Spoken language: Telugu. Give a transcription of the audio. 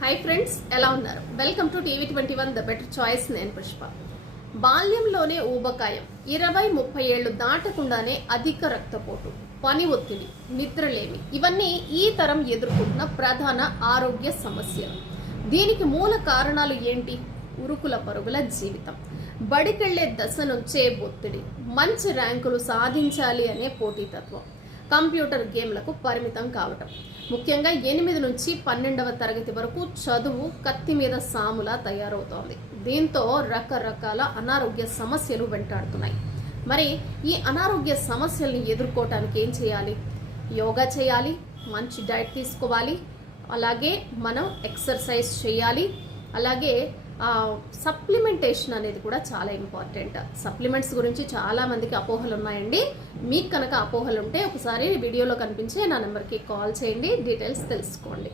హాయ్ ఫ్రెండ్స్, ఎలా ఉన్నారు? వెల్కమ్ టు టీవీ21 ద బెటర్ చాయిస్. నేను పుష్ప. బాల్యంలోనే ఊబకాయం, 20-30 ఏళ్లు దాటకుండానే అధిక రక్తపోటు, పని ఒత్తిడి, నిద్రలేమి ఇవన్నీ ఈ తరం ఎదుర్కొంటున్న ప్రధాన ఆరోగ్య సమస్యలు. దీనికి మూల కారణాలు ఏంటి? ఉరుకుల పరుగుల జీవితం, బడికెళ్లే దశ నుంచే ఒత్తిడి, మంచి ర్యాంకులు సాధించాలి అనే పోటీతత్వం, కంప్యూటర్ గేమ్లకు పరిమితం కావటం, ముఖ్యంగా 8 నుంచి 12వ తరగతి వరకు చదువు కత్తి మీద సాములా తయారవుతోంది. దీంతో రకరకాల అనారోగ్య సమస్యలు వెంటాడుతున్నాయి. మరి ఈ అనారోగ్య సమస్యల్ని ఎదుర్కోవటానికి ఏం చేయాలి? యోగా చేయాలి, మంచి డైట్ తీసుకోవాలి, అలాగే మనం ఎక్సర్సైజ్ చేయాలి, అలాగే సప్లిమెంటేషన్ అనేది కూడా చాలా ఇంపార్టెంట్. సప్లిమెంట్స్ గురించి చాలా మందికి అపోహలు ఉన్నాయండి. మీకు కనుక అపోహలు ఉంటే ఒకసారి వీడియోలో కనిపించే నా నెంబర్కి కాల్ చేయండి, డీటెయిల్స్ తెలుసుకోండి.